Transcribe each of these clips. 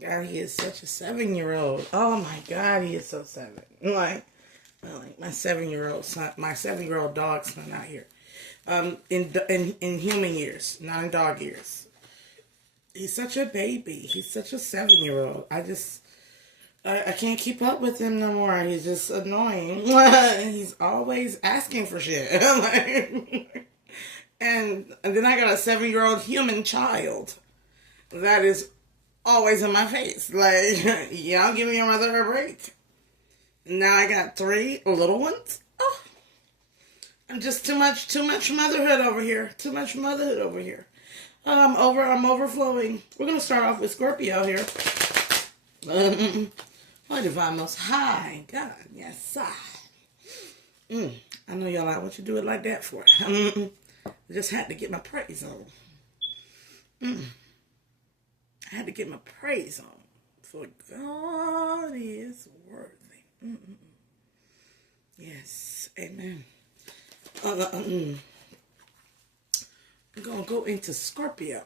God, he is such a 7-year-old. Oh my God, he is so 7. Like my 7-year-old son, my 7-year-old dog son out here. In human years, not in dog years. He's such a baby. He's such a 7-year-old. I can't keep up with him no more. He's just annoying. He's always asking for shit. and then I got a 7-year-old human child that is always in my face. Like, y'all give me your mother a break. Now I got 3 little ones. Oh, I'm just too much motherhood over here. Too much motherhood over here. I'm overflowing. We're gonna start off with Scorpio here. My divine most high. God, yes, I know y'all like what you do it like that for. I just had to get my praise on. I had to get my praise on. For God is worthy. Yes, amen. We're going to go into Scorpio.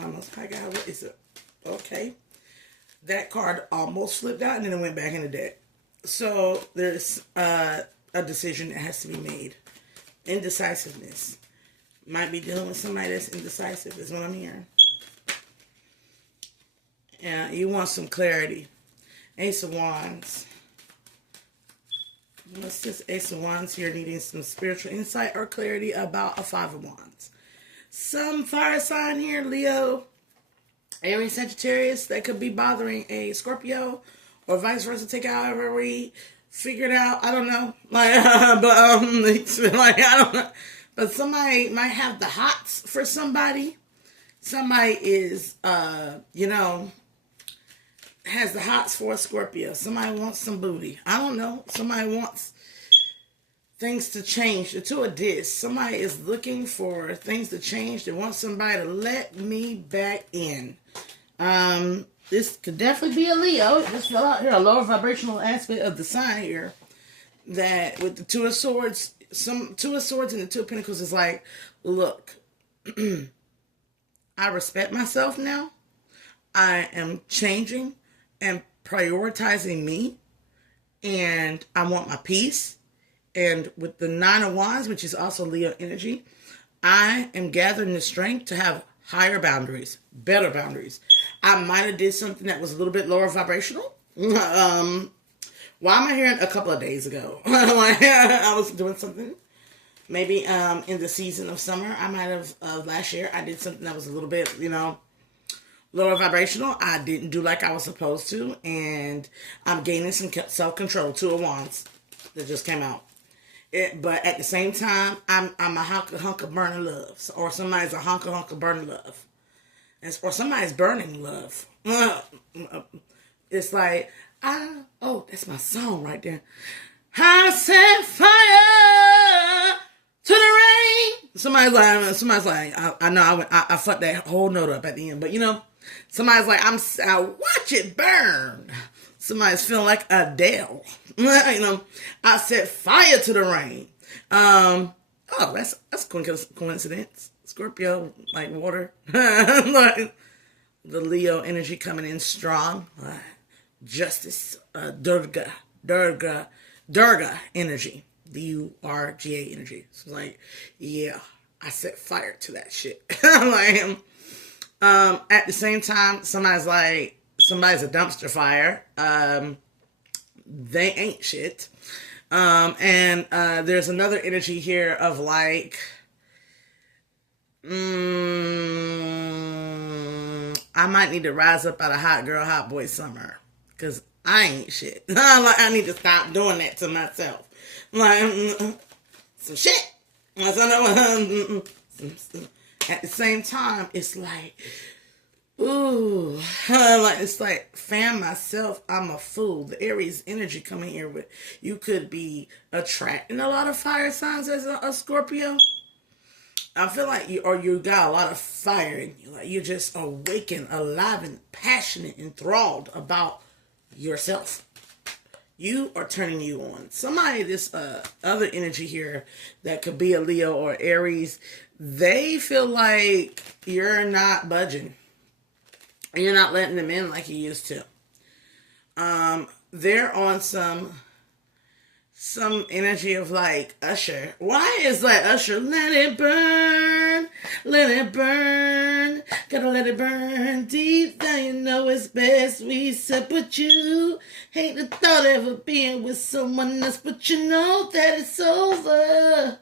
Almost, hi God, what is it? Okay. That card almost slipped out and then it went back into debt. So there's a decision that has to be made. Indecisiveness. Might be dealing with somebody that's indecisive is what I'm hearing. Yeah, you want some clarity. Ace of Wands. What's this Ace of Wands here needing some spiritual insight or clarity about a 5 of Wands? Some fire sign here, Leo, Aries, Sagittarius, that could be bothering a Scorpio or vice versa. Take it however we figure it out. I don't know. Like, I don't know. But somebody might have the hots for somebody. Somebody is, has the hots for a Scorpio. Somebody wants some booty. I don't know. Somebody wants things to change. The 2 of Discs. Somebody is looking for things to change. They want somebody to let me back in. This could definitely be a Leo. Just fell out here. A lower vibrational aspect of the sign here. That with the 2 of Swords, 2 of Swords and the 2 of Pentacles is like, look, I respect myself now. I am changing and prioritizing me. And I want my peace. And with the 9 of Wands, which is also Leo energy, I am gathering the strength to have higher boundaries, better boundaries. I might have did something that was a little bit lower vibrational. Why am I hearing a couple of days ago? I was doing something. Maybe in the season of summer, I might have, last year, I did something that was a little bit, lower vibrational. I didn't do like I was supposed to. And I'm gaining some self-control. 2 of Wands that just came out. But at the same time, I'm a hunk of burning love. Or somebody's a hunk of burning love. Or somebody's burning love. It's like, that's my song right there. I set fire to the rain. Somebody's like, I know I fucked that whole note up at the end. But somebody's like, I watch it burn. Somebody's feeling like Adele. I set fire to the rain. That's coincidence. Scorpio, like water. Like, the Leo energy coming in strong. Justice, Durga energy. Durga energy. So like, yeah, I set fire to that shit. At the same time, somebody's a dumpster fire. They ain't shit. And there's another energy here of like, I might need to rise up out of hot girl, hot boy summer. Because I ain't shit. I need to stop doing that to myself. Some shit. At the same time, it's like, ooh, it's like, fan myself, I'm a fool. The Aries energy coming here with, you could be attracting a lot of fire signs as a Scorpio. I feel like you got a lot of fire in you. Like you're just awakened, alive, and passionate, enthralled about yourself. You are turning you on. Somebody, this other energy here that could be a Leo or Aries, they feel like you're not budging. You're not letting them in like you used to. They're on some energy of like Usher. Why is like Usher? Let it burn, let it burn, gotta let it burn deep down. You know it's best we separate you. Hate the thought of ever being with someone else, but you know that it's over.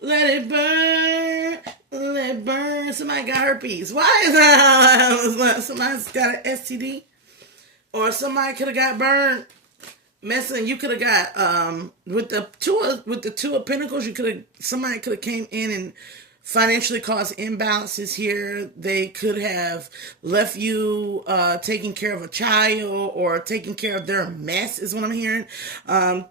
Let it burn, let it burn. Somebody got herpes. Why is that? Somebody's got an STD, or somebody could have got burned. Messing, you could have got with the two of Pentacles. Somebody could have came in and financially caused imbalances here. They could have left you taking care of a child or taking care of their mess, is what I'm hearing.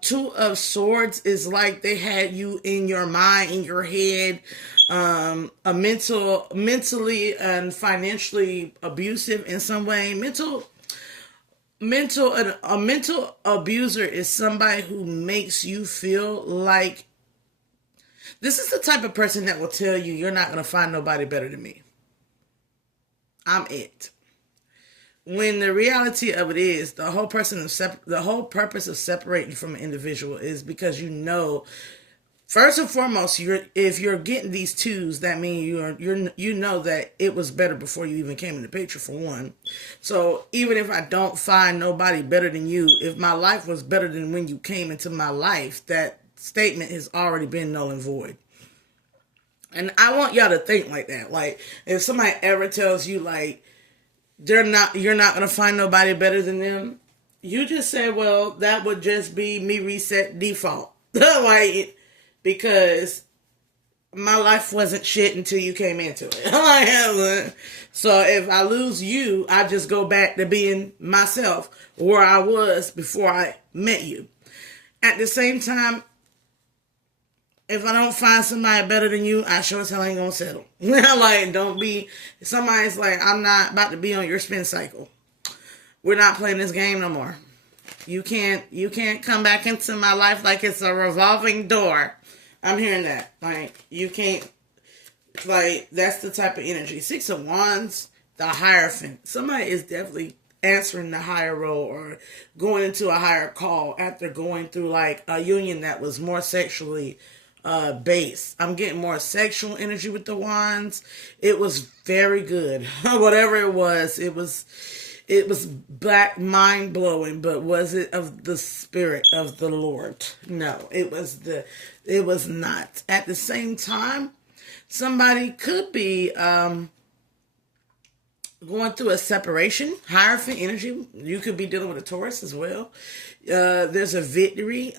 Two of Swords is like they had you in your mind, in your head, mentally and financially abusive in some way. A mental abuser is somebody who makes you feel like this is the type of person that will tell you you're not going to find nobody better than me. I'm it. When the reality of it is, the whole purpose of separating from an individual is because you know, first and foremost, if you're getting these twos, that means you know that it was better before you even came in the picture, for one. So even if I don't find nobody better than you, if my life was better than when you came into my life, that statement has already been null and void. And I want y'all to think like that. Like, if somebody ever tells you like you're not gonna find nobody better than them, you just say, well, that would just be me reset default. Like, because my life wasn't shit until you came into it. So if I lose you, I just go back to being myself where I was before I met you. At the same time, if I don't find somebody better than you, I sure as hell ain't gonna settle. Like, don't be, somebody's like, I'm not about to be on your spin cycle. We're not playing this game no more. You can't come back into my life like it's a revolving door. I'm hearing that. Like, you can't, like, that's the type of energy. Six of Wands, the Hierophant. Somebody is definitely answering the higher role or going into a higher call after going through, like, a union that was more sexually based. I'm getting more sexual energy with the Wands. It was very good. Whatever it was black, mind-blowing, but was it of the Spirit of the Lord? No, it was not. At the same time, somebody could be going through a separation, Hierophant energy. You could be dealing with a Taurus as well. There's a victory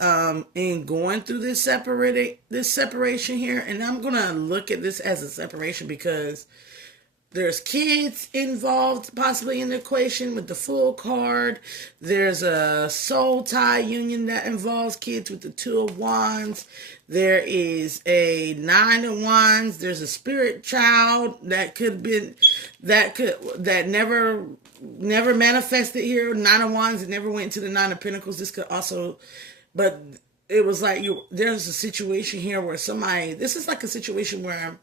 in going through this separation here, and I'm gonna look at this as a separation because there's kids involved possibly in the equation with the Fool card. There's a soul tie union that involves kids with the Two of Wands. There is a Nine of Wands. There's a spirit child that never manifested here. Nine of Wands, it never went to the Nine of Pentacles. This could also, but it was like there's a situation here where this is like a situation where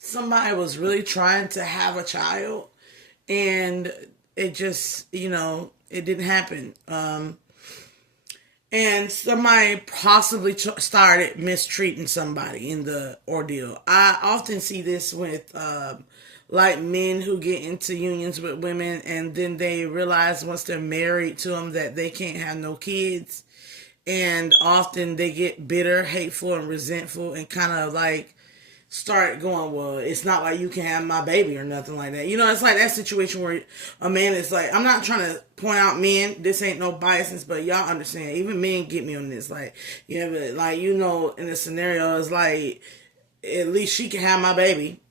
somebody was really trying to have a child and it just, it didn't happen. And somebody possibly started mistreating somebody in the ordeal. I often see this with like men who get into unions with women and then they realize once they're married to them that they can't have no kids. And often they get bitter, hateful, and resentful and kind of like start going, well, it's not like you can have my baby or nothing like that. It's like that situation where a man is like, I'm not trying to point out men, this ain't no biasness, but y'all understand, even men get me on this, like, but like, in the scenario, it's like, at least she can have my baby,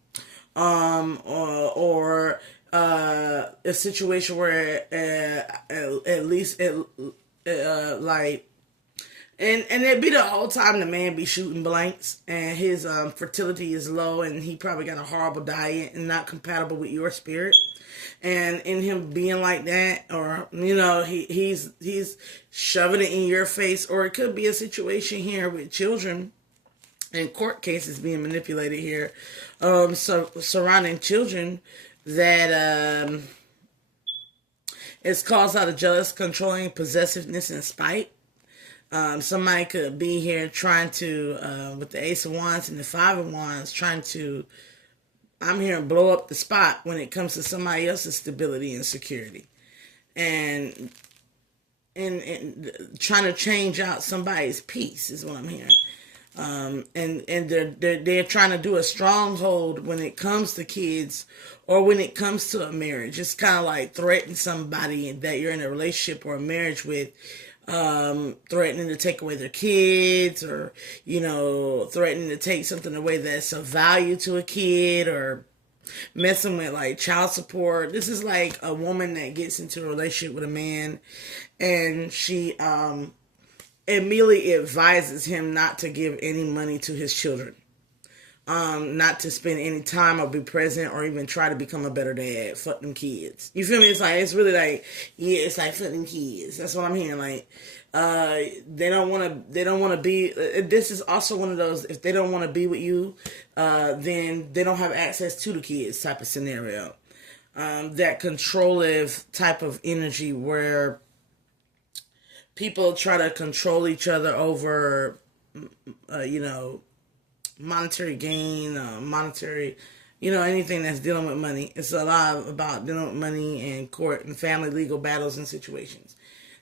or a situation where at least like, and it'd be the whole time the man be shooting blanks and his fertility is low and he probably got a horrible diet and not compatible with your spirit. And in him being like that, or he's shoving it in your face, or it could be a situation here with children in court cases being manipulated here, so surrounding children that it's caused out of jealous, controlling, possessiveness, and spite. Somebody could be here trying to, with the Ace of Wands and the Five of Wands, trying to, I'm hearing blow up the spot when it comes to somebody else's stability and security. And trying to change out somebody's peace is what I'm hearing. And they're trying to do a stronghold when it comes to kids or when it comes to a marriage. It's kind of like threatening somebody that you're in a relationship or a marriage with, threatening to take away their kids, or threatening to take something away that's of value to a kid, or messing with like child support. This is like a woman that gets into a relationship with a man, and she immediately advises him not to give any money to his children, not to spend any time or be present or even try to become a better dad. Fuck them kids. You feel me? It's really like, yeah, it's like fuck them kids. That's what I'm hearing. Like, they don't want to be, this is also one of those, if they don't want to be with you, then they don't have access to the kids type of scenario. That controlling type of energy where people try to control each other over, monetary gain, monetary, anything that's dealing with money. It's a lot about dealing with money and court and family legal battles and situations.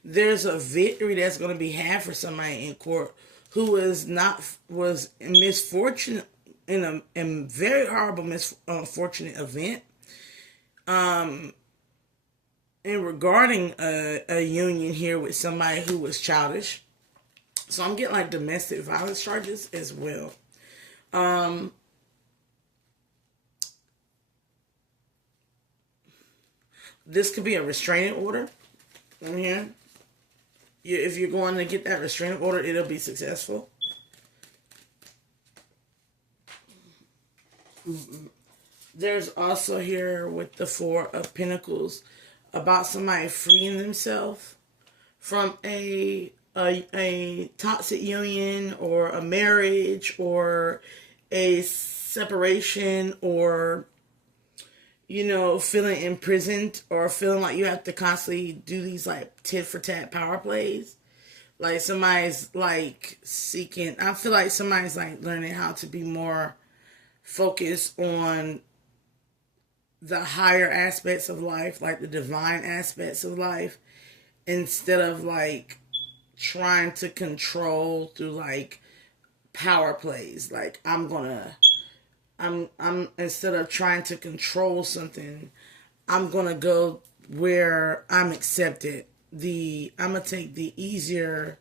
There's a victory that's going to be had for somebody in court who was in misfortune, in a very horrible unfortunate event. And regarding a union here with somebody who was childish. So I'm getting like domestic violence charges as well. This could be a restraining order in here. If you're going to get that restraining order, it'll be successful. There's also here with the Four of Pentacles about somebody freeing themselves from a toxic union or a marriage or a separation, or feeling imprisoned or feeling like you have to constantly do these like tit for tat power plays. Like somebody's like seeking, I feel like somebody's like learning how to be more focused on the higher aspects of life, like the divine aspects of life, instead of like trying to control through like power plays. Like I'm instead of trying to control something, I'm gonna go where I'm accepted. I'm gonna take the easier,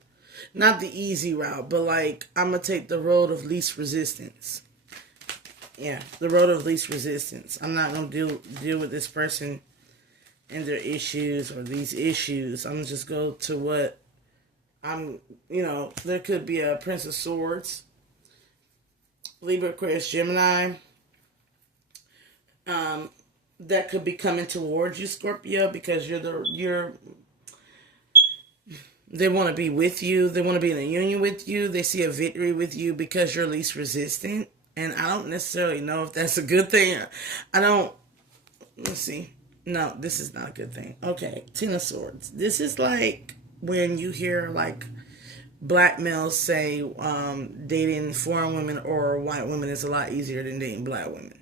not the easy route, but like I'm gonna take the road of least resistance. Yeah, the road of least resistance. I'm not gonna deal with this person and their issues or these issues. I'm gonna just go to what there could be a Prince of Swords, Libra, Aquarius, Gemini. That could be coming towards you, Scorpio, because they want to be with you. They want to be in a union with you. They see a victory with you because you're least resistant. And I don't necessarily know if that's a good thing. Let's see. No, this is not a good thing. Okay, Ten of Swords. This is like when you hear like black males say dating foreign women or white women is a lot easier than dating black women.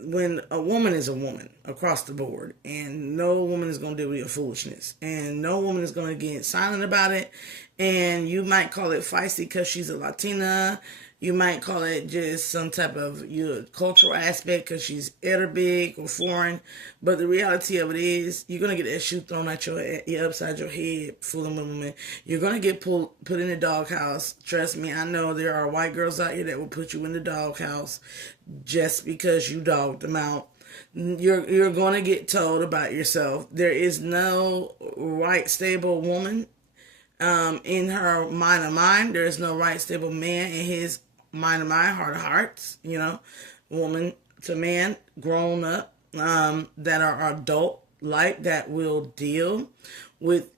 When a woman is a woman across the board, and no woman is going to deal with your foolishness, and no woman is going to get silent about it, and you might call it feisty because she's a Latina. You might call it just some type of cultural aspect because she's Arabic or foreign. But the reality of it is, you're going to get that shoe thrown at your upside your head, fooling with women. You're going to get put in the doghouse. Trust me, I know there are white girls out here that will put you in the doghouse just because you dogged them out. You're going to get told about yourself. There is no right, stable woman in her mind of mind. There is no right, stable man in his mind of mind, heart of hearts, woman to man, grown up, that are adult like that will deal with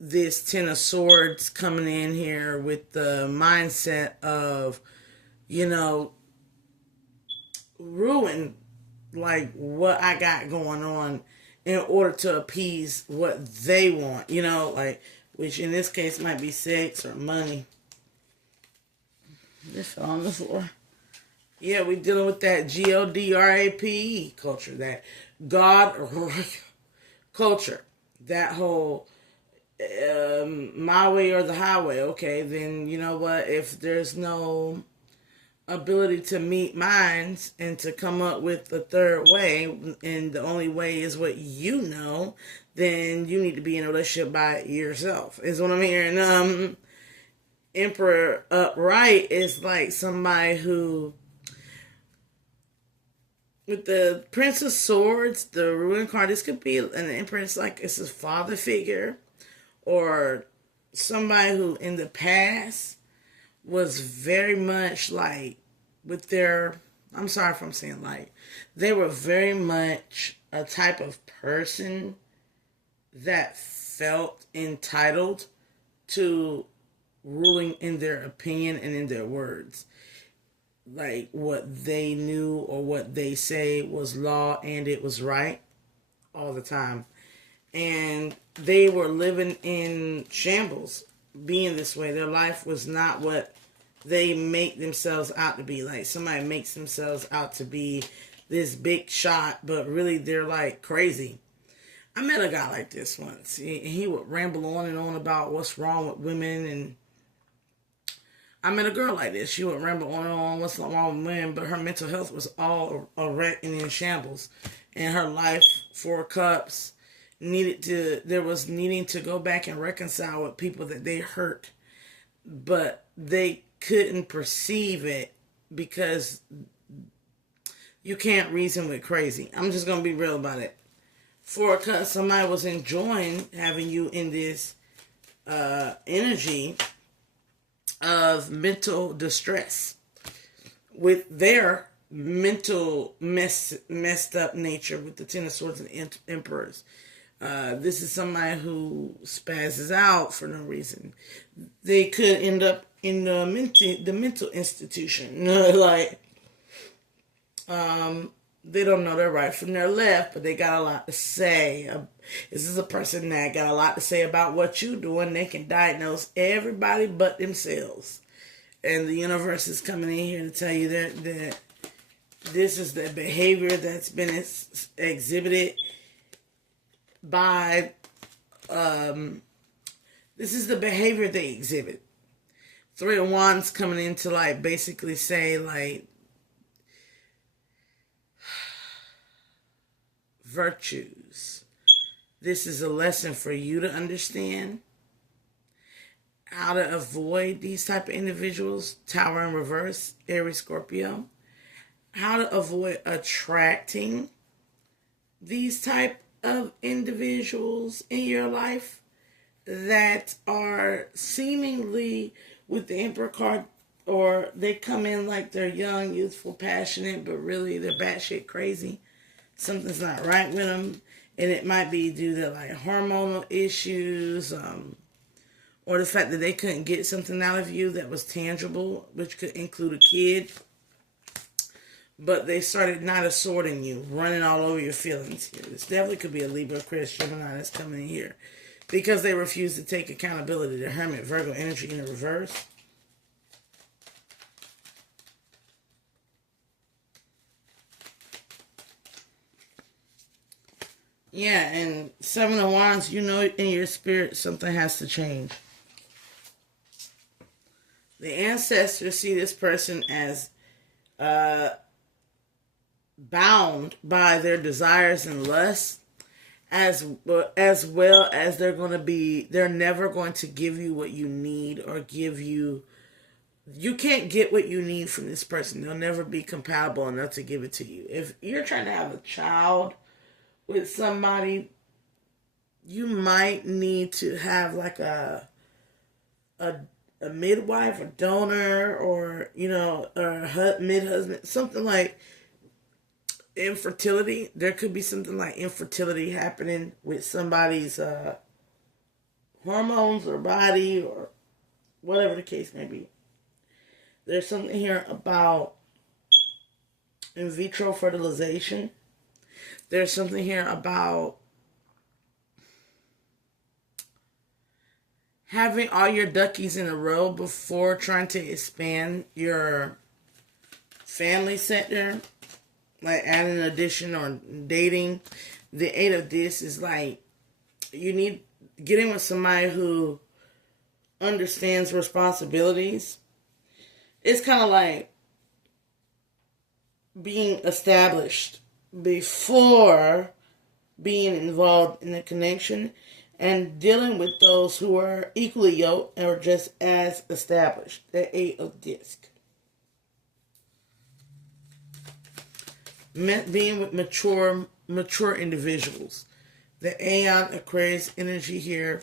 this Ten of Swords coming in here with the mindset of you know, ruin like what I got going on in order to appease what they want, like, which in this case might be sex or money. This fell on the floor. Yeah, we're dealing with that GODRAP culture, that God culture, that whole my way or the highway. Okay, then you know what? If there's no ability to meet minds and to come up with the third way, and the only way is what you know, then you need to be in a relationship by yourself, is what I'm hearing. Emperor upright is like somebody who, with the Prince of Swords, the ruined card, this could be an empress, like it's a father figure, or somebody who in the past was very much like, with their, I'm sorry if I'm saying like, they were very much a type of person that felt entitled to ruling in their opinion and in their words. Like what they knew or what they say was law and it was right all the time. And they were living in shambles being this way. Their life was not what they make themselves out to be. Like somebody makes themselves out to be this big shot, but really they're like crazy. I met a guy like this once. He would ramble on and on about what's wrong with women, and I met a girl like this. She would ramble on and on what's wrong with women, but her mental health was all a wreck and in shambles. And her life, 4 cups, needing to go back and reconcile with people that they hurt, but they couldn't perceive it because you can't reason with crazy. I'm just going to be real about it. 4 cups, somebody was enjoying having you in this energy of mental distress with their mental messed up nature with the Ten of Swords and Emperors. This is somebody who spazzes out for no reason. They could end up in the mental institution. Like, they don't know their right from their left, but they got a lot to say. This is a person that got a lot to say about what you're doing. They can diagnose everybody but themselves. And the universe is coming in here to tell you that this is the behavior that's been exhibited by, this is the behavior they exhibit. 3 of Wands coming in to like basically say like, virtues. This is a lesson for you to understand how to avoid these type of individuals. Tower in reverse, Aries, Scorpio. How to avoid attracting these type of individuals in your life that are seemingly with the Emperor card, or they come in like they're young, youthful, passionate, but really they're batshit crazy. Something's not right with them, and it might be due to like hormonal issues, or the fact that they couldn't get something out of you that was tangible, which could include a kid. But they started not assorting you, running all over your feelings here. This definitely could be a Libra, Aquarius, Gemini that's coming in here because they refuse to take accountability. The Hermit, Virgo energy in the reverse. Yeah, and 7 of Wands, you know in your spirit something has to change. The ancestors see this person as bound by their desires and lusts, as well as they're never going to give you what you need or give you. You can't get what you need from this person. They'll never be compatible enough to give it to you. If you're trying to have a child with somebody, you might need to have like a midwife, a donor, or a mid-husband, something like infertility. There could be something like infertility happening with somebody's hormones or body or whatever the case may be. There's something here about in vitro fertilization. There's something here about having all your duckies in a row before trying to expand your family sector, like adding an addition or dating. The eight of this is like you need getting with somebody who understands responsibilities. It's kind of like being established before being involved in a connection and dealing with those who are equally yoked or just as established. The eight of disc. Being with mature individuals. The Aeon Aquarius energy here,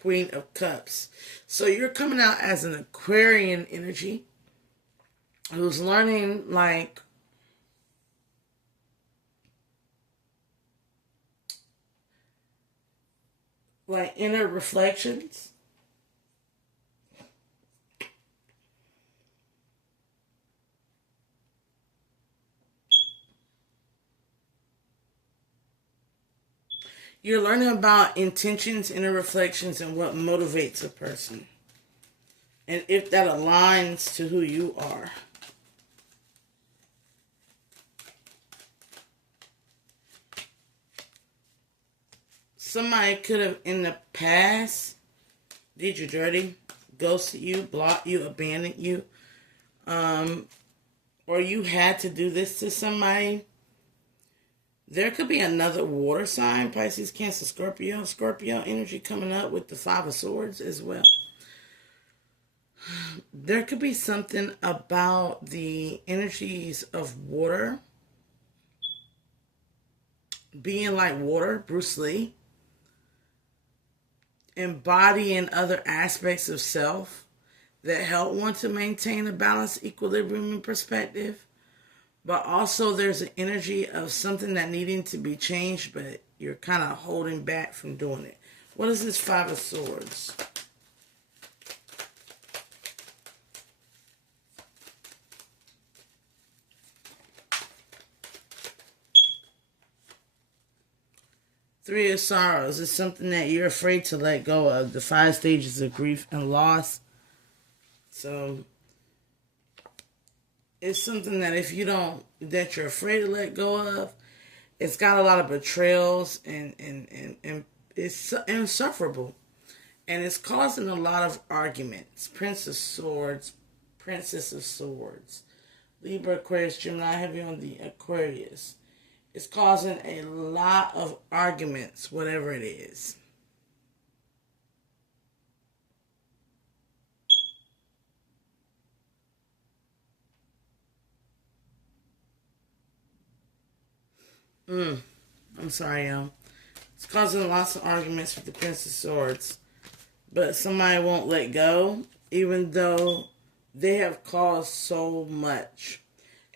Queen of Cups. So you're coming out as an Aquarian energy who's learning like inner reflections. You're learning about intentions, inner reflections, and what motivates a person. And if that aligns to who you are. Somebody could have in the past did you dirty, ghosted you, blocked you, abandoned you. Or you had to do this to somebody. There could be another water sign, Pisces, Cancer, Scorpio. Scorpio energy coming up with the Five of Swords as well. There could be something about the energies of water being like water, Bruce Lee, embodying other aspects of self that help one to maintain a balanced equilibrium and perspective. But also there's an energy of something that needing to be changed, but you're kind of holding back from doing it. What is this Five of Swords? Three of Sorrows is something that you're afraid to let go of. The 5 stages of grief and loss. So it's something that if you don't, that you're afraid to let go of, it's got a lot of betrayals and it's insufferable. And it's causing a lot of arguments. Prince of Swords, Princess of Swords. Libra, Aquarius, Gemini, heavy on the Aquarius. It's causing a lot of arguments, whatever it is. I'm sorry, y'all. It's causing lots of arguments with the Prince of Swords. But somebody won't let go, even though they have caused so much.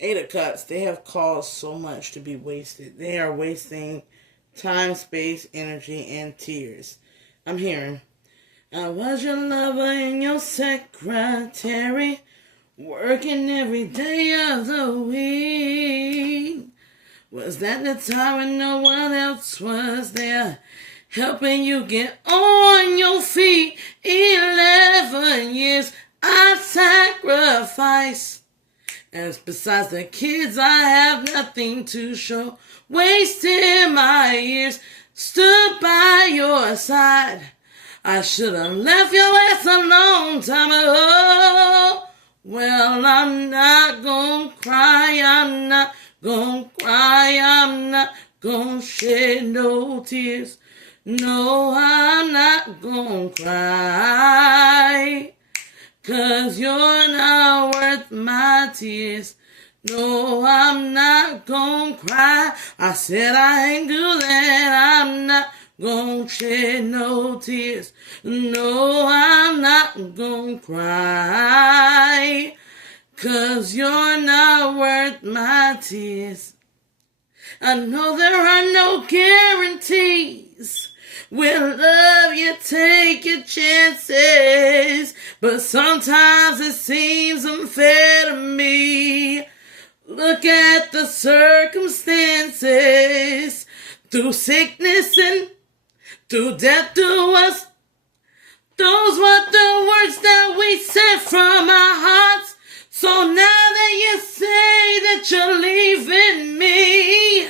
Eight of Cups, they have caused so much to be wasted. They are wasting time, space, energy, and tears. I'm hearing, I was your lover and your secretary, working every day of the week. Was that the time when no one else was there, helping you get on your feet? 11 years I sacrificed. And besides the kids, I have nothing to show. Wasting my years, stood by your side. I should have left your ass a long time ago. Well, I'm not gonna cry, I'm not gonna cry, I'm not gonna shed no tears. No, I'm not gonna cry, 'cause you're not worth my tears. No, I'm not gonna cry. I said I ain't do that. I'm not gonna shed no tears. No, I'm not gonna cry, 'cause you're not worth my tears. I know there are no guarantees. With love, you take your chances. But sometimes it seems unfair to me. Look at the circumstances. Through sickness and through death to us. Those were the words that we said from our hearts. So now that you say that you're leaving me.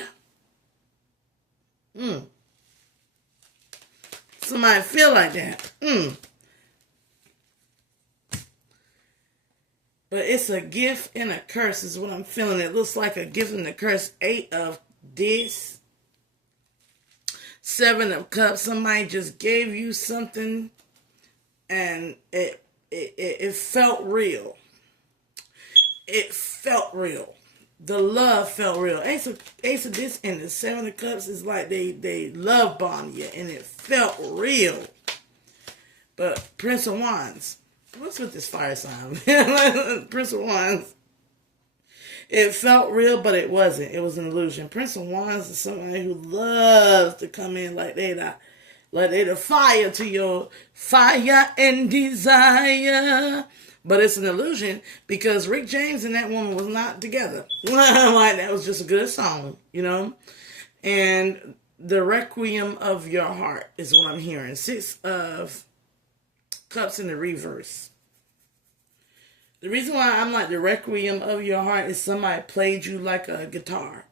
Somebody feel like that. But it's a gift and a curse is what I'm feeling. It looks like a gift and a curse. 8 of this. 7 of cups. Somebody just gave you something and it felt real. It felt real. The love felt real. Ace of this and the 7 of cups is like they love bomb you and it felt real. But Prince of Wands. What's with this fire sign? Prince of Wands. It felt real, but it wasn't. It was an illusion. Prince of Wands is somebody who loves to come in like they the fire to your fire and desire. But it's an illusion because Rick James and that woman was not together. Like that was just a good song, you know? And the requiem of your heart is what I'm hearing. 6 of cups in the reverse. The reason why I'm like the requiem of your heart is somebody played you like a guitar.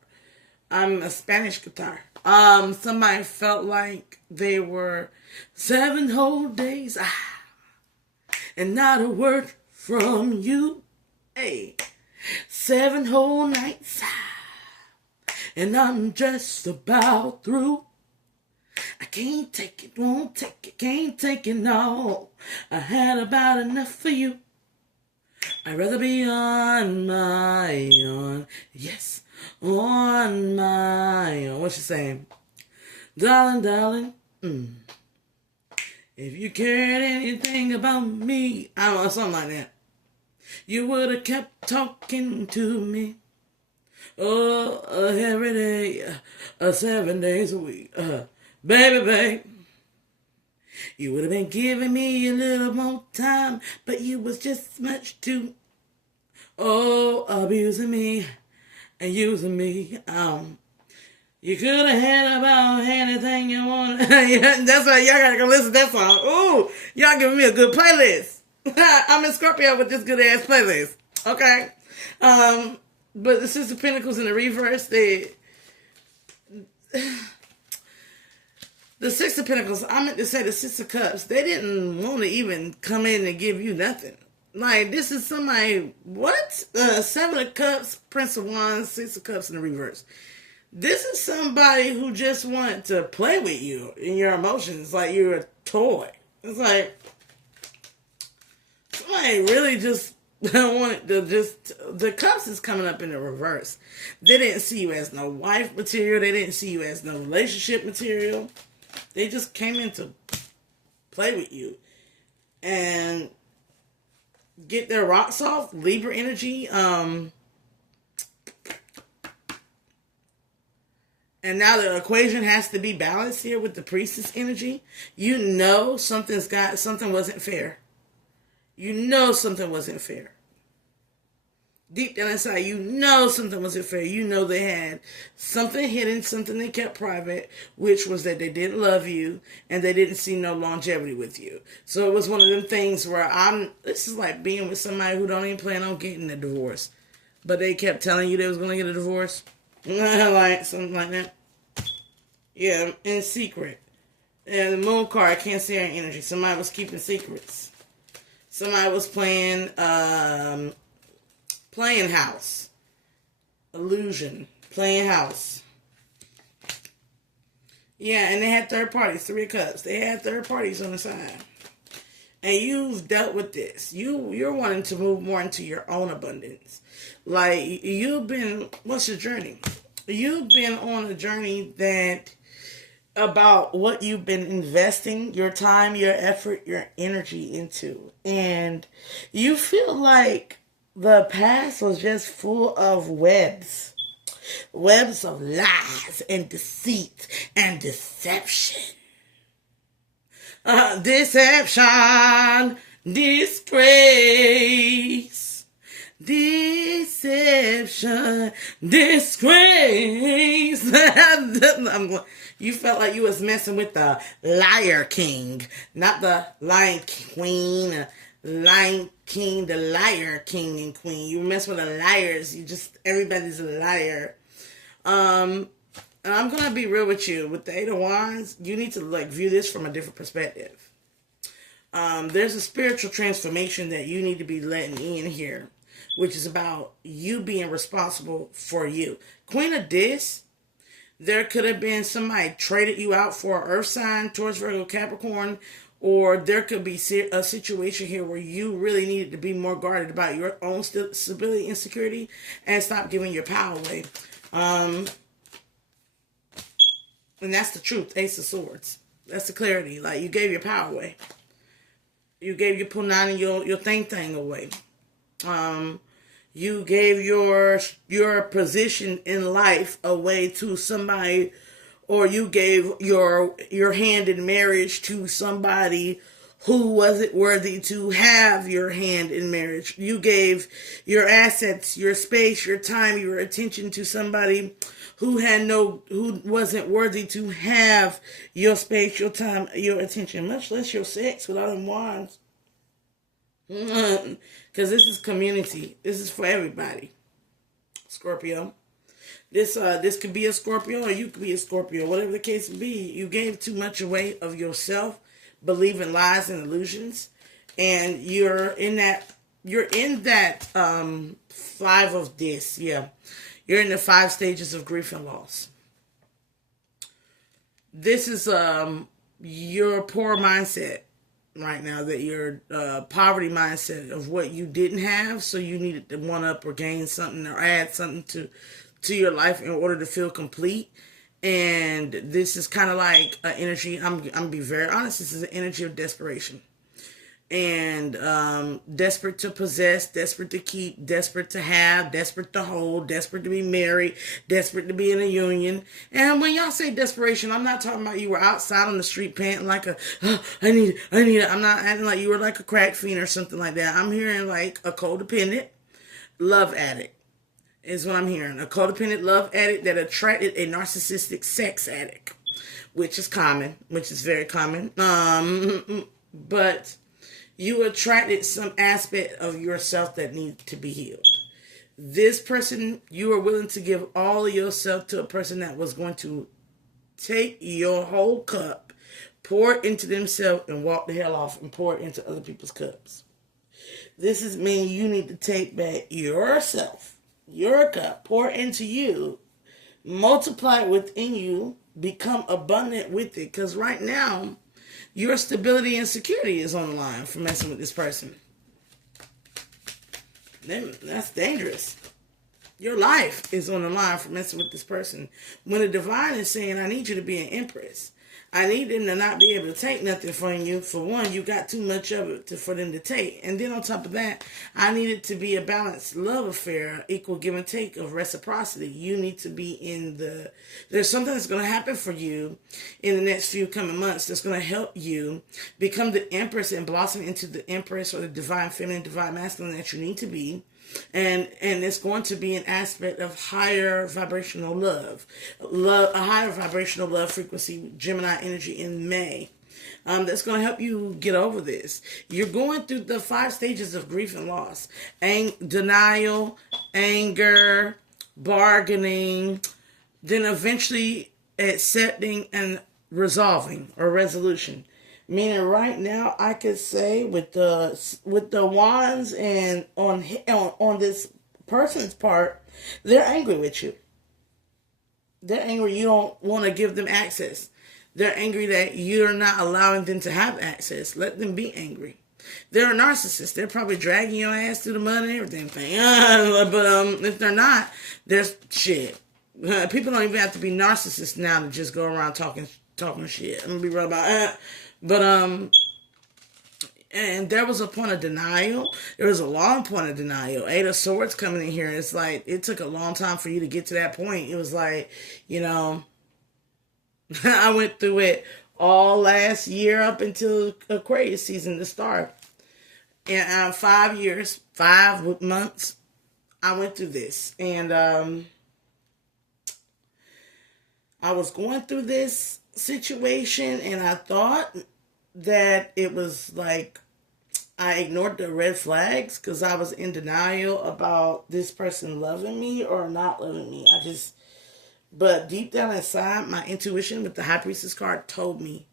I'm a Spanish guitar. Somebody felt like they were 7 whole days, and not a word from you. Hey, 7 whole nights, and I'm just about through. I can't take it, won't take it, can't take it, no. I had about enough for you. I'd rather be on my own. Yes, on my own. What's she saying? Darling, darling, if you cared anything about me, I don't know, something like that, you would have kept talking to me. Oh, every day, 7 days a week. Baby, babe, you would have been giving me a little more time, but you was just much too, abusing me and using me. You could have had about anything you wanted. Yeah, that's why y'all gotta go listen to that song. Ooh, y'all giving me a good playlist. I'm in Scorpio with this good ass playlist. Okay. But the 6 of Pentacles in the reverse, the 6 of Pentacles, I meant to say the 6 of Cups, they didn't want to even come in and give you nothing. Like, this is somebody, what? 7 of Cups, Prince of Wands, 6 of Cups in the reverse. This is somebody who just wanted to play with you in your emotions like you're a toy. It's like, somebody really just wanted to just, the Cups is coming up in the reverse. They didn't see you as no wife material. They didn't see you as no relationship material. They just came in to play with you and get their rocks off. Libra energy. And now the equation has to be balanced here with the Priestess energy. You know something wasn't fair. You know something wasn't fair. Deep down inside, you know something wasn't fair. You know they had something hidden, something they kept private, which was that they didn't love you and they didn't see no longevity with you. So it was one of them things where this is like being with somebody who don't even plan on getting a divorce, but they kept telling you they was going to get a divorce. Like something like that. Yeah, in secret. And the moon card, Cancer energy. Somebody was keeping secrets. Somebody was playing house. Illusion. Playing house. Yeah, and they had third parties. 3 of Cups. They had third parties on the side. And you've dealt with this. You're wanting to move more into your own abundance. Like, what's your journey? You've been on a journey about what you've been investing your time, your effort, your energy into. And you feel like the past was just full of webs. webs of lies and deceit and deception. Deception, disgrace, deception, disgrace. You felt like you was messing with the liar king, not the lion queen, lion king, the liar king and queen. You mess with the liars. Everybody's a liar. And I'm gonna be real with you. With the Eight of Wands, you need to view this from a different perspective. There's a spiritual transformation that you need to be letting in here, which is about you being responsible for you. Queen of Dis, there could have been somebody traded you out for an earth sign, Taurus, Virgo, Capricorn, or there could be a situation here where you really needed to be more guarded about your own stability and security and stop giving your power away. And that's the truth. Ace of Swords. That's the clarity. Like, you gave your power away. You gave your punani and your thing away. You gave your position in life away to somebody, or you gave your hand in marriage to somebody who wasn't worthy to have your hand in marriage. You gave your assets, your space, your time, your attention to somebody who wasn't worthy to have your space, your time, your attention, much less your sex with all them wands. Because this is community. This is for everybody. Scorpio. This could be a Scorpio, or you could be a Scorpio. Whatever the case may be, you gave too much away of yourself, believe in lies and illusions, and you're in that five of this. Yeah. You're in the 5 stages of grief and loss. This is your poor mindset right now, that your poverty mindset of what you didn't have, so you needed to one up or gain something or add something to your life in order to feel complete. And this is kind of like an energy, I'm going to be very honest, this is an energy of desperation. And desperate to possess, desperate to keep, desperate to have, desperate to hold, desperate to be married, desperate to be in a union. And when y'all say desperation, I'm not talking about you were outside on the street panting like I need it. I'm not acting like you were like a crack fiend or something like that. I'm hearing like a codependent love addict is what I'm hearing. A codependent love addict that attracted a narcissistic sex addict, which is very common. But you attracted some aspect of yourself that needs to be healed. This person, you are willing to give all of yourself to a person that was going to take your whole cup, pour it into themselves, and walk the hell off and pour it into other people's cups. This is meaning you need to take back yourself, your cup, pour it into you, multiply it within you, become abundant with it. Because right now, your stability and security is on the line for messing with this person. Then that's dangerous. Your life is on the line for messing with this person. When the divine is saying, I need you to be an empress. I need them to not be able to take nothing from you. For one, you got too much of it for them to take. And then on top of that, I need it to be a balanced love affair, equal give and take of reciprocity. You need to be there's something that's going to happen for you in the next few coming months that's going to help you become the empress and blossom into the empress or the divine feminine, divine masculine that you need to be. And it's going to be an aspect of higher vibrational love, a higher vibrational love frequency, Gemini energy in May. That's going to help you get over this. You're going through the 5 stages of grief and loss: denial, anger, bargaining, then eventually accepting and resolving or resolution. Meaning right now, I could say with the wands and on this person's part, they're angry with you. They're angry you don't want to give them access. They're angry that you're not allowing them to have access. Let them be angry. They're a narcissist. They're probably dragging your ass through the mud and everything. But if they're not, there's shit. People don't even have to be narcissists now to just go around talking shit. I'm gonna be real about that. But And there was a point of denial. There was a long point of denial. Eight of Swords coming in here. It's like it took a long time for you to get to that point. It was like, you know, I went through it all last year up until Aquarius season to start. And 5 years, 5 months, I went through this. And I was going through this situation, and I thought that it was like I ignored the red flags because I was in denial about this person loving me or not loving me. But deep down inside, my intuition with the High Priestess card told me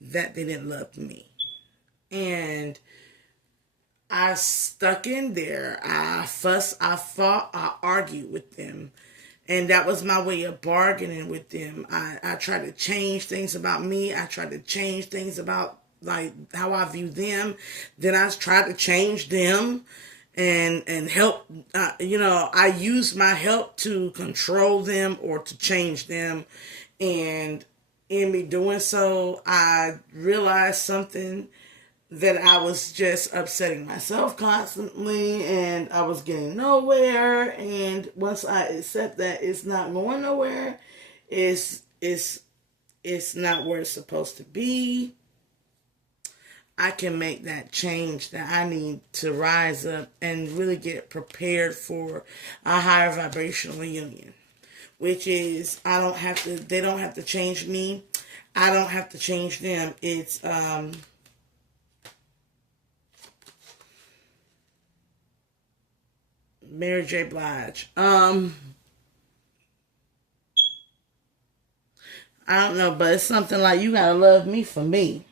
that they didn't love me. And I stuck in there. I fussed, I fought, I argued with them. And that was my way of bargaining with them. I tried to change things about me. I tried to change things about like how I view them. Then I tried to change them and help. I used my help to control them or to change them. And in me doing so, I realized something, that I was just upsetting myself constantly and I was getting nowhere. And once I accept that it's not going nowhere, it's not where it's supposed to be, I can make that change that I need to rise up and really get prepared for a higher vibrational union, which is they don't have to change me. I don't have to change them. It's, Mary J. Blige. I don't know, but it's something like you gotta love me for me,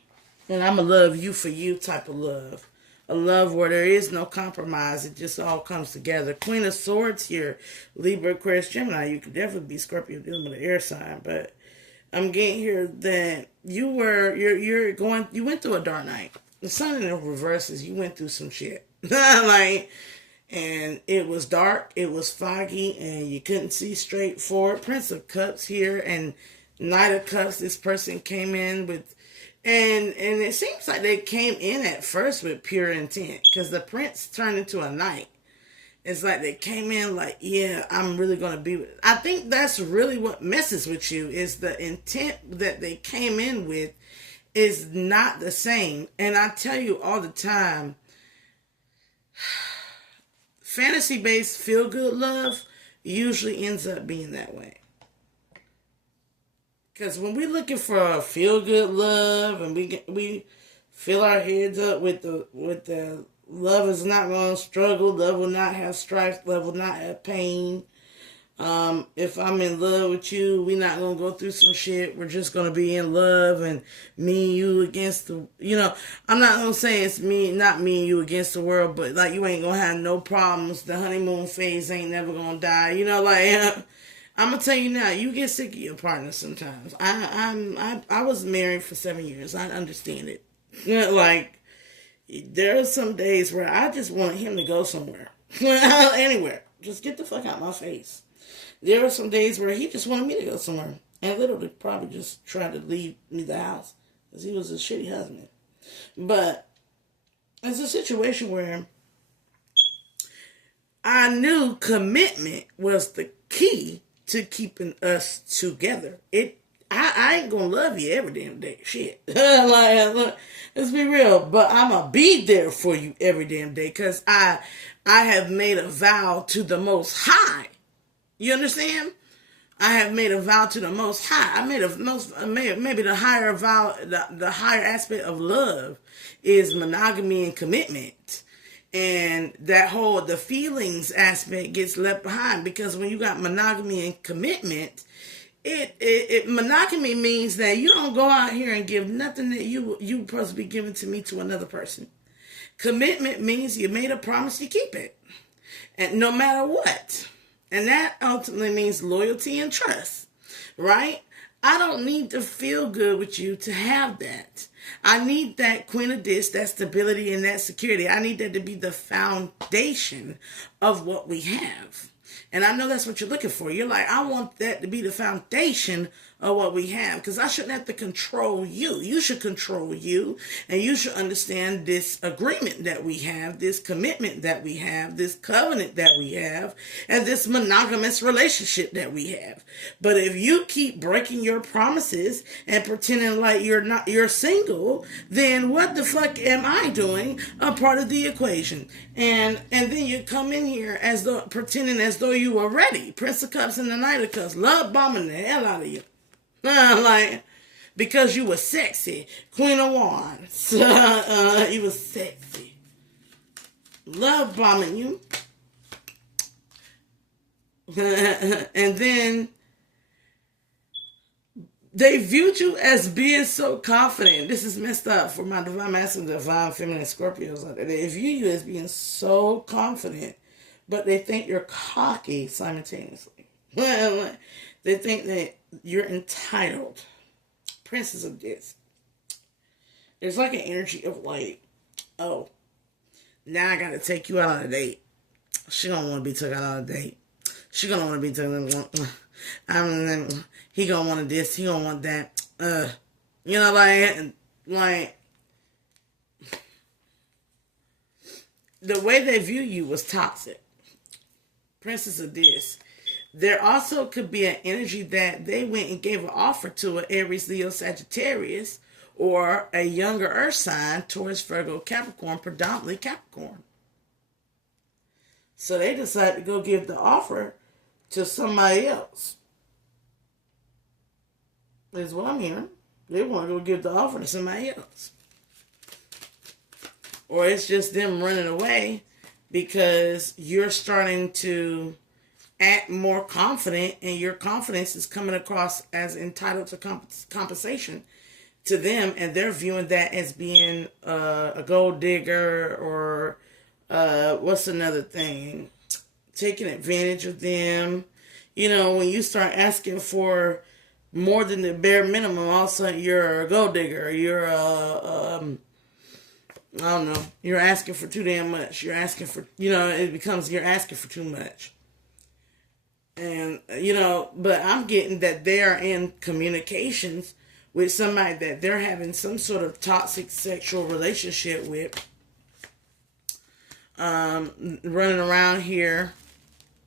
and I'ma love you for you type of love. A love where there is no compromise. It just all comes together. Queen of Swords here, Libra, Aquarius, Gemini. You could definitely be Scorpio dealing with an air sign, but I'm getting here that you went through a dark night. The sun in the reverses, you went through some shit. And it was dark, it was foggy, and you couldn't see straight forward. Prince of Cups here, and Knight of Cups, this person came in with, and it seems like they came in at first with pure intent, because the Prince turned into a Knight. It's like they came in like, yeah, I'm really going to be with, I think that's really what messes with you, is the intent that they came in with is not the same. And I tell you all the time, fantasy-based feel-good love usually ends up being that way. Because when we're looking for a feel-good love and we fill our heads up with the love is not going to struggle, love will not have strife, love will not have pain. If I'm in love with you, we're not going to go through some shit. We're just going to be in love, and me and you against the, I'm not going to say it's not me and you against the world, but like you ain't going to have no problems. The honeymoon phase ain't never going to die. I'm going to tell you now, you get sick of your partner sometimes. I was married for 7 years. I understand it. There are some days where I just wanted him to go somewhere. Anywhere. Just get the fuck out my face. There were some days where he just wanted me to go somewhere. And literally probably just tried to leave me the house. Because he was a shitty husband. But it's a situation where I knew commitment was the key to keeping us together. I ain't gonna love you every damn day. Shit. Let's be real. But I'm gonna be there for you every damn day. Because I have made a vow to the Most High. You understand? I have made a vow to the Most High. Maybe the higher vow, the higher aspect of love is monogamy and commitment. And the feelings aspect gets left behind, because when you got monogamy and commitment, monogamy means that you don't go out here and give nothing that you supposed to be giving to me to another person. Commitment means you made a promise, you keep it. And no matter what. And that ultimately means loyalty and trust, right? I don't need to feel good with you to have that. I need that Queen of Discs, that stability and that security. I need that to be the foundation of what we have. And I know that's what you're looking for. You're like, I want that to be the foundation of what we have, because I shouldn't have to control you. You should control you, and you should understand this agreement that we have, this commitment that we have, this covenant that we have, and this monogamous relationship that we have. But if you keep breaking your promises and pretending like you're single, then what the fuck am I doing a part of the equation? And then you come in here as though pretending as though you were ready. Prince of Cups and the Knight of Cups, love bombing the hell out of you. Like, because you were sexy. Queen of Wands. You were sexy. Love bombing you. And then they viewed you as being so confident. This is messed up for my divine masculine, divine feminine Scorpios out there. They view you as being so confident, but they think you're cocky simultaneously. They think that you're entitled. Princess of this. There's like an energy of like, oh, now I gotta take you out on a date. She don't want to be taken out on a date. She gonna want to be taken. He gonna want this. He gonna want that. You know, like the way they view you was toxic. Princess of this. There also could be an energy that they went and gave an offer to an Aries, Leo, Sagittarius, or a younger Earth sign towards Virgo, Capricorn, predominantly Capricorn. So they decided to go give the offer to somebody else. Is what I'm hearing. They want to go give the offer to somebody else. Or it's just them running away because you're starting to act more confident, and your confidence is coming across as entitled to compensation to them, and they're viewing that as being a gold digger, or what's another thing? Taking advantage of them. You know, when you start asking for more than the bare minimum, all of a sudden you're a gold digger. You're I don't know. You're asking for too damn much. You're asking for, it becomes you're asking for too much. And, but I'm getting that they're in communications with somebody that they're having some sort of toxic sexual relationship with. Running around here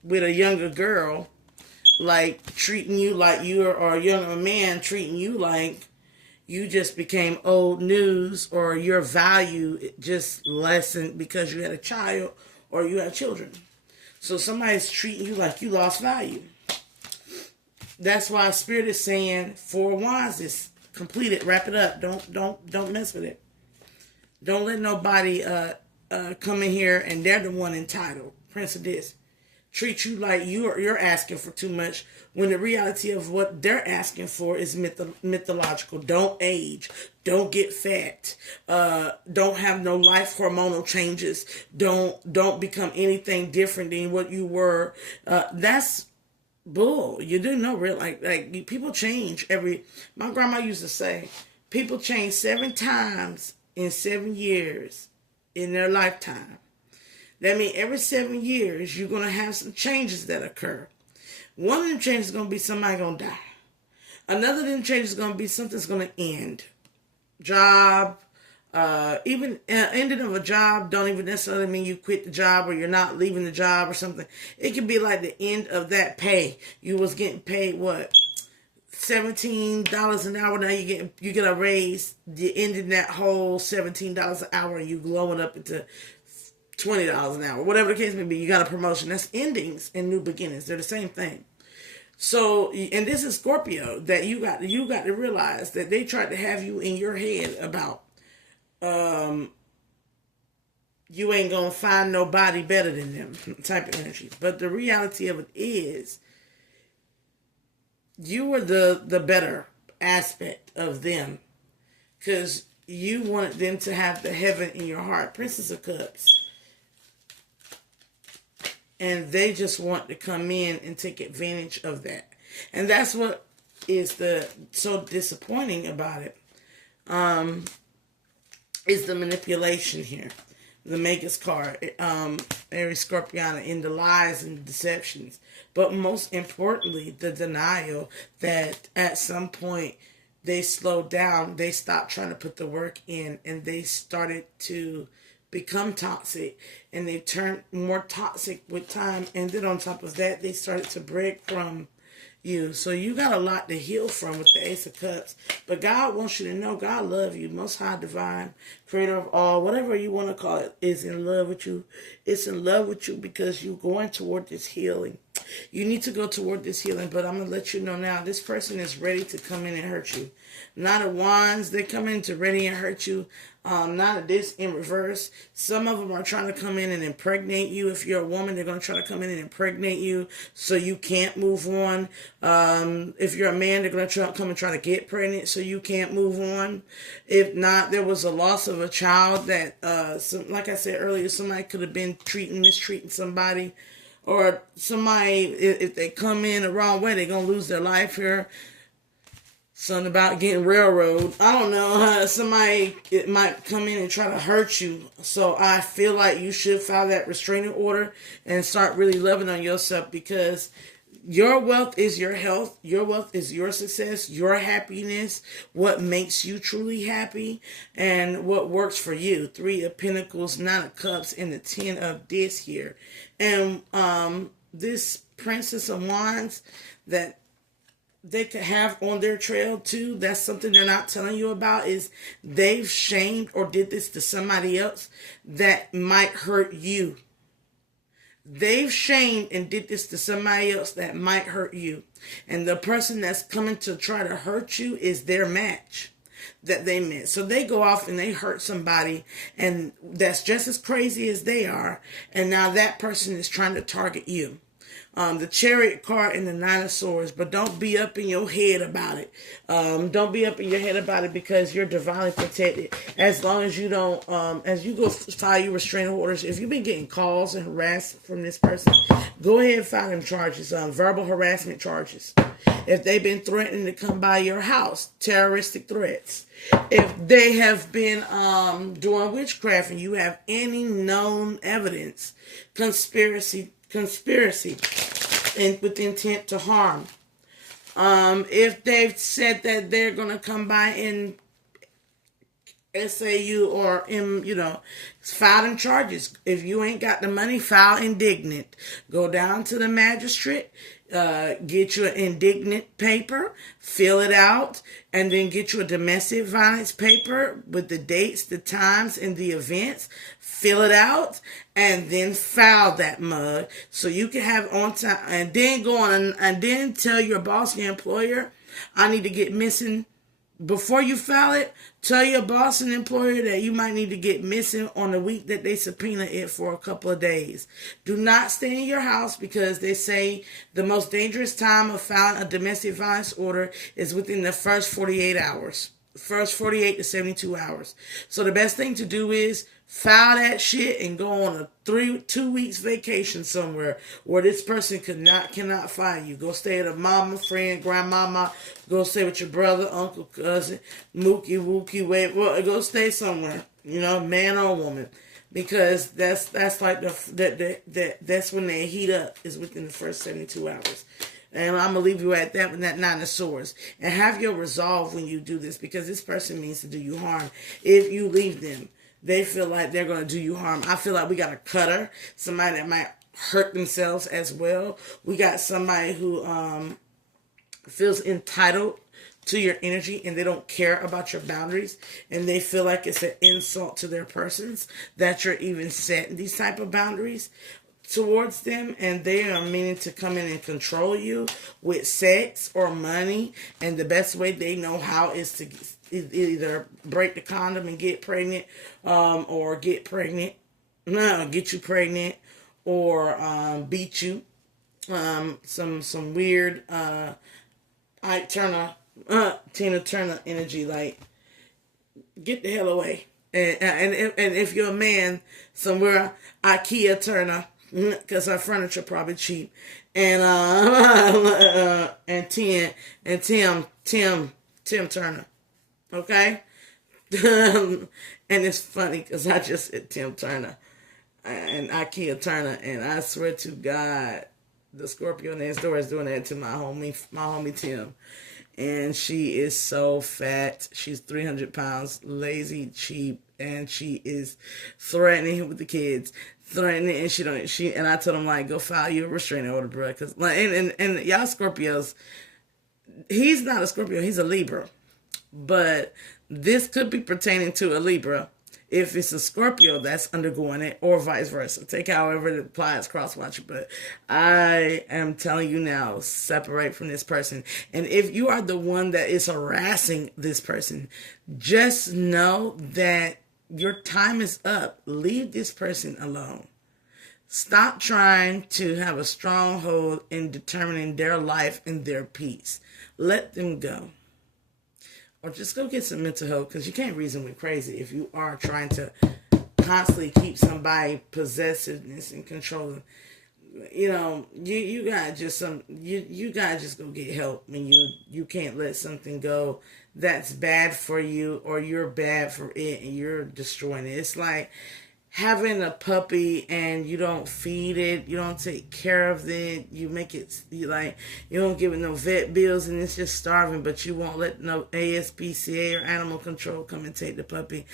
with a younger girl, like treating you like or a younger man treating you like you just became old news, or your value just lessened because you had a child or you have children. So somebody's treating you like you lost value. That's why Spirit is saying 4 Wands is completed. Wrap it up. Don't mess with it. Don't let nobody come in here and they're the one entitled. Prince of this. Treat you like you're asking for too much, when the reality of what they're asking for is mythological. Don't age. Don't get fat. Don't have no life hormonal changes. Don't become anything different than what you were. That's bull. You do know, real like people change my grandma used to say, people change 7 times in 7 years in their lifetime. That means every 7 years, you're going to have some changes that occur. One of them changes is going to be somebody going to die. Another of them changes is going to be something's going to end. Job, even ending of a job don't even necessarily mean you quit the job or you're not leaving the job or something. It could be like the end of that pay. You was getting paid, what, $17 an hour. Now you get a raise. You ended that whole $17 an hour and you glowing up into $20 an hour, whatever the case may be. You got a promotion. That's endings and new beginnings. They're the same thing. So, and this is Scorpio, that you got to realize that they tried to have you in your head about you ain't gonna find nobody better than them type of energy. But the reality of it is, you were the better aspect of them, because you wanted them to have the heaven in your heart. Princess of Cups. And they just want to come in and take advantage of that. And that's what is so disappointing about it. Is the manipulation here. the Magus card, Aries Scorpiana, in the lies and deceptions. But most importantly, the denial that at some point they slowed down, they stopped trying to put the work in, and they started to become toxic, and they turned more toxic with time. And then on top of that, they started to break from you. So you got a lot to heal from with the Ace of Cups. But God wants you to know God loves you. Most High Divine, Creator of all, whatever you want to call it, is in love with you. It's in love with you because you're going toward this healing. You need to go toward this healing, but I'm going to let you know now, this person is ready to come in and hurt you. Nine of Wands, they're coming to ready and hurt you. Nine of this in reverse. Some of them are trying to come in and impregnate you. If you're a woman, they're going to try to come in and impregnate you so you can't move on. If you're a man, they're going to come and try to get pregnant so you can't move on. If not, there was a loss of a child that, like I said earlier, somebody could have been mistreating somebody. Or somebody, if they come in the wrong way, they're going to lose their life here. Something about getting railroad. I don't know. Somebody it might come in and try to hurt you. So I feel like you should file that restraining order and start really loving on yourself, because your wealth is your health. Your wealth is your success, your happiness, what makes you truly happy, and what works for you. Three of Pentacles, Nine of Cups, and the Ten of this here. And this Princess of Wands that they could have on their trail too, that's something they're not telling you about, is they've shamed or did this to somebody else that might hurt you. They've shamed and did this to somebody else that might hurt you. And the person that's coming to try to hurt you is their match that they met. So they go off and they hurt somebody, and that's just as crazy as they are. And now that person is trying to target you. The Chariot card and the Nine of Swords, but don't be up in your head about it. Don't be up in your head about it, because you're divinely protected. As long as you don't, as you go file your restraining orders, if you've been getting calls and harassed from this person, go ahead and file them charges, verbal harassment charges. If they've been threatening to come by your house, terroristic threats. If they have been doing witchcraft and you have any known evidence, conspiracy and with intent to harm. If they've said that they're going to come by and SAU or file them charges. If you ain't got the money, file indignant. Go down to the magistrate, get you an indignant paper, fill it out, and then get you a domestic violence paper with the dates, the times, and the events. Fill it out, and then file that mug so you can have on time. And then go on and then tell your boss, your employer, I need to get missing. Before you file it, tell your boss and employer that you might need to get missing on the week that they subpoena it for a couple of days. Do not stay in your house, because they say the most dangerous time of filing a domestic violence order is within the first 48 hours. First 48 to 72 hours. So the best thing to do is file that shit and go on a 2 weeks vacation somewhere where this person cannot find you. Go stay at a mama, friend, grandmama. Go stay with your brother, uncle, cousin, mookie, wookie, wait. Well, go stay somewhere, man or woman, because that's like that's when they heat up, is within the first 72 hours. And I'm going to leave you at that with that Nine of Swords. And have your resolve when you do this, because this person means to do you harm. If you leave them, they feel like they're going to do you harm. I feel like we got a cutter, somebody that might hurt themselves as well. We got somebody who feels entitled to your energy, and they don't care about your boundaries, and they feel like it's an insult to their persons that you're even setting these type of boundaries towards them, and they are meaning to come in and control you with sex or money. And the best way they know how is to either break the condom and get pregnant, or get you pregnant, or beat you. Some weird Ike Turner, Tina Turner energy, like get the hell away. And if you're a man, somewhere IKEA Turner, because our furniture probably cheap, and Tim Turner, okay. And it's funny because I just hit Tim Turner and Ikea Turner, and I swear to God, the Scorpio next door is doing that to my homie Tim. And she is so fat. She's 300 pounds, lazy, cheap, and she is threatening him with the kids. Threatening, and and I told him, like, go file you a restraining order, bro. Cause like, and y'all Scorpios, he's not a Scorpio, he's a Libra. But this could be pertaining to a Libra if it's a Scorpio that's undergoing it, or vice versa. Take however it applies, cross watch. But I am telling you now, separate from this person. And if you are the one that is harassing this person, just know that your time is up. Leave this person alone. Stop trying to have a stronghold in determining their life and their peace. Let them go. Or just go get some mental health, because you can't reason with crazy if you are trying to constantly keep somebody possessiveness and controlling. You gotta you gotta just go get help. I mean, you can't let something go that's bad for you, or you're bad for it and you're destroying it. It's like having a puppy and you don't feed it, you don't take care of it, you don't give it no vet bills, and it's just starving, but you won't let no ASPCA or animal control come and take the puppy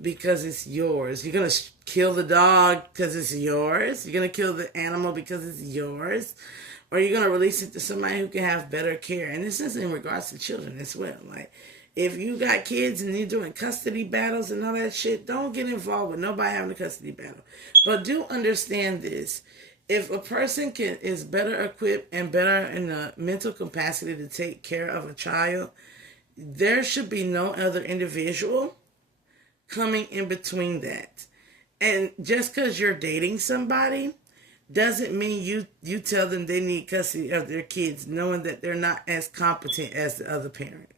because it's yours. You're going to kill the dog because it's yours. You're going to kill the animal because it's yours. Or you're going to release it to somebody who can have better care. And this is in regards to children as well. Like, if you got kids and you're doing custody battles and all that shit, don't get involved with nobody having a custody battle. But do understand this. If a person is better equipped and better in the mental capacity to take care of a child, there should be no other individual coming in between that. And just because you're dating somebody doesn't mean you tell them they need custody of their kids, knowing that they're not as competent as the other parent.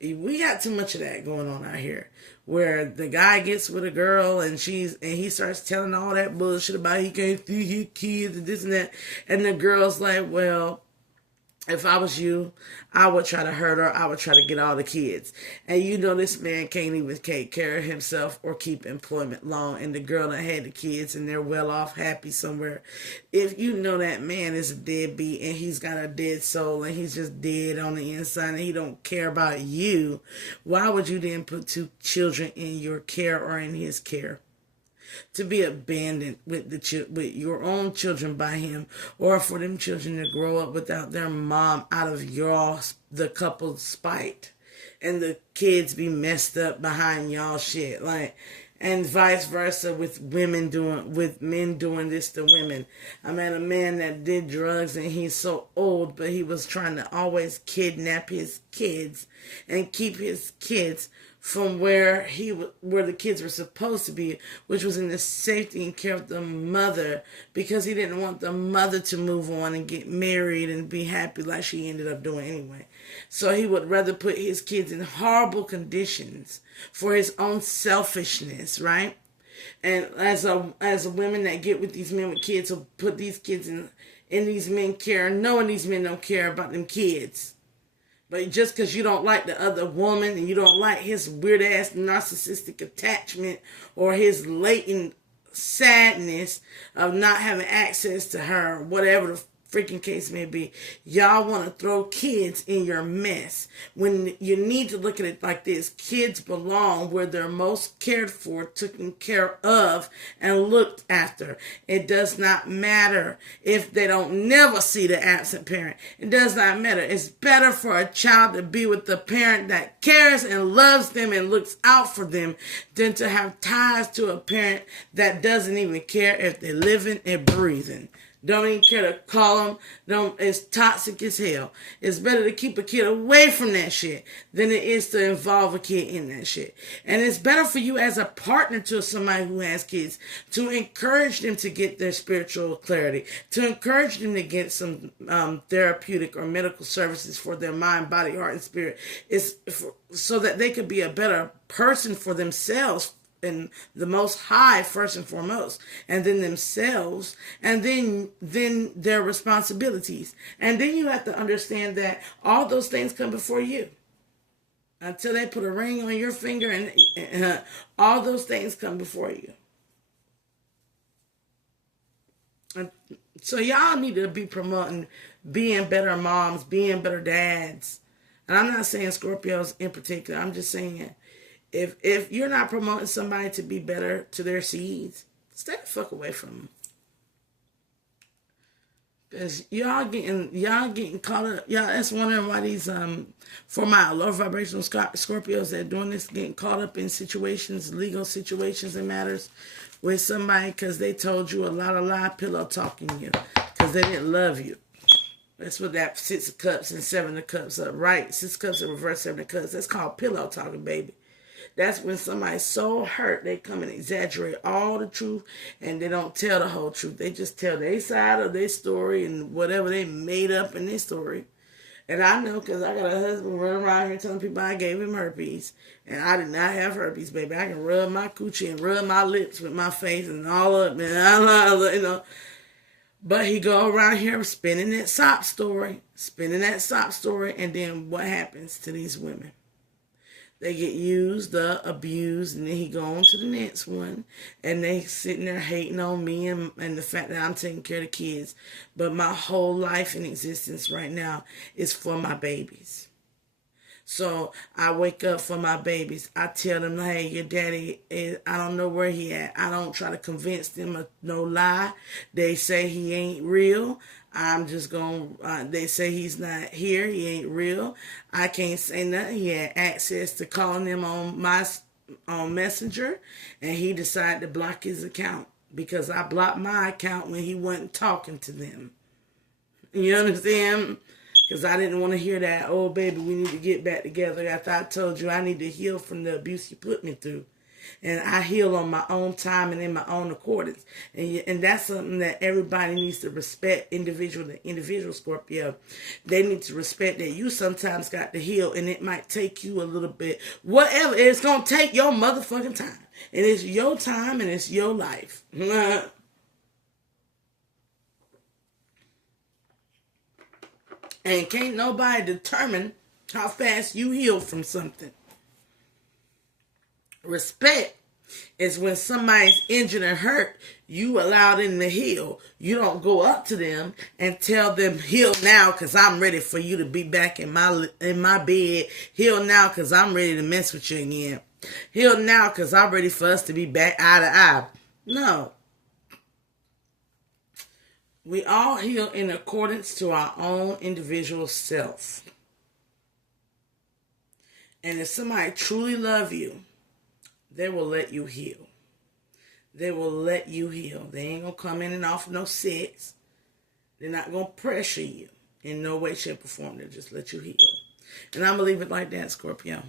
We got too much of that going on out here, where the guy gets with a girl and he starts telling all that bullshit about he can't feed his kids and this and that, and the girl's like, well, if I was you, I would try to hurt her. I would try to get all the kids. And this man can't even take care of himself or keep employment long. And the girl that had the kids and they're well off, happy somewhere. If you know that man is a deadbeat and he's got a dead soul and he's just dead on the inside and he don't care about you, why would you then put two children in your care or in his care? To be abandoned with with your own children by him, or for them children to grow up without their mom out of the couple's spite, and the kids be messed up behind y'all shit, like, and vice versa with men doing this to women. I met a man that did drugs and he's so old, but he was trying to always kidnap his kids and keep his kids from where the kids were supposed to be, which was in the safety and care of the mother, because he didn't want the mother to move on and get married and be happy like she ended up doing anyway. So he would rather put his kids in horrible conditions for his own selfishness, right? And as women that get with these men with kids, who put these kids in these men care, knowing these men don't care about them kids. But just because you don't like the other woman and you don't like his weird-ass narcissistic attachment or his latent sadness of not having access to her, whatever the freaking case may be, y'all want to throw kids in your mess, when you need to look at it like this. Kids belong where they're most cared for, taken care of, and looked after. It does not matter if they don't never see the absent parent. It does not matter. It's better for a child to be with the parent that cares and loves them and looks out for them than to have ties to a parent that doesn't even care if they're living and breathing. Don't even care to call them. It's toxic as hell. It's better to keep a kid away from that shit than it is to involve a kid in that shit. And it's better for you as a partner to somebody who has kids to encourage them to get their spiritual clarity, to encourage them to get some therapeutic or medical services for their mind, body, heart, and spirit. So that they could be a better person for themselves, and the Most High first and foremost, and then themselves, and then their responsibilities. And then you have to understand that all those things come before you. Until they put a ring on your finger, and all those things come before you. And so y'all need to be promoting being better moms, being better dads. And I'm not saying Scorpios in particular. I'm just saying if you're not promoting somebody to be better to their seeds, stay the fuck away from them. Cause y'all getting caught up. Y'all that's wondering why these for my low vibrational Scorpios that doing this getting caught up in situations, legal situations and matters with somebody because they told you a lot of lie pillow talking you because they didn't love you. That's what that 6 of Cups and 7 of Cups up, right? 6 of Cups in reverse, 7 of Cups. That's called pillow talking, baby. That's when somebody's so hurt, they come and exaggerate all the truth, and they don't tell the whole truth. They just tell their side of their story and whatever they made up in their story. And I know because I got a husband running around here telling people I gave him herpes. And I did not have herpes, baby. I can rub my coochie and rub my lips with my face and all up, man. You know. But he go around here spinning that sob story, and then what happens to these women? They get used, abused, and then he go on to the next one. And they sitting there hating on me and the fact that I'm taking care of the kids. But my whole life and existence right now is for my babies. So I wake up for my babies. I tell them, hey, your daddy, I don't know where he at. I don't try to convince them of no lie. They say he ain't real. I'm just going to, they say he's not here. He ain't real. I can't say nothing. He had access to calling them on Messenger, and he decided to block his account because I blocked my account when he wasn't talking to them. You understand? Because I didn't want to hear that, oh, baby, we need to get back together. After I told you I need to heal from the abuse you put me through. And I heal on my own time and in my own accordance. And that's something that everybody needs to respect, individual Scorpio. They need to respect that you sometimes got to heal, and it might take you a little bit. Whatever, it's going to take your motherfucking time. And it's your time and it's your life. And can't nobody determine how fast you heal from something. Respect is when somebody's injured and hurt, you allow them to heal. You don't go up to them and tell them, heal now because I'm ready for you to be back in my bed. Heal now because I'm ready to mess with you again. Heal now because I'm ready for us to be back eye to eye. No. We all heal in accordance to our own individual self. And if somebody truly loves you, they will let you heal. They will let you heal. They ain't going to come in and offer no sex. They're not going to pressure you in no way, shape, or form. They'll just let you heal. And I'm going to leave it like that, Scorpio.